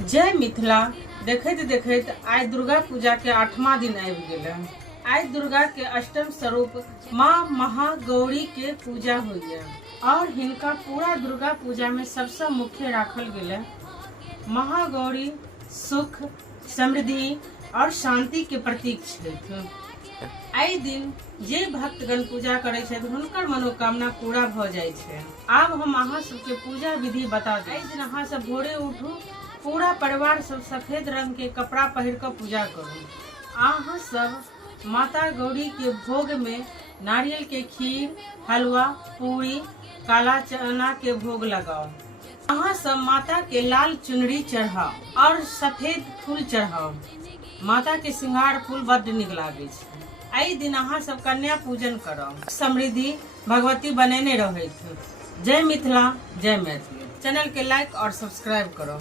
जय मिथिला। देखते देखते आज दुर्गा पूजा के 8वां दिन आबि गेल। आज दुर्गा के अष्टम स्वरूप माँ महागौरी के पूजा हुई और हिनका पूरा दुर्गा पूजा में सबसे मुख्य राखल गेल। महागौरी सुख, समृद्धि और शांति के प्रतीक छथि। आई दिन जे भक्तगण पूजा करे छथि हुनकर मनोकामना पूरा भ जाय छै। आब हम अहाँ सबके पूजा विधि बता दै। आई दिन अहाँ सब भोरे उठू, पूरा परिवार सब सफेद रंग के कपड़ा पहिर कर पूजा करू। अहाँ सब माता गौरी के भोग में नारियल के खीर, हलवा, पूरी, काला चना के भोग लगाओ। अहाँ सब माता के लाल चुनरी चढ़ाओ और सफेद फूल चढ़ाओ। माता के श्रृंगार फूल बड्ड नीक लागे छै। आई दिन अहाँ सब कन्या पूजन करो, समृद्धि भगवती बनेने रहे। जय मिथिला, जय मैथिली। चैनल के लाइक और सब्सक्राइब करो।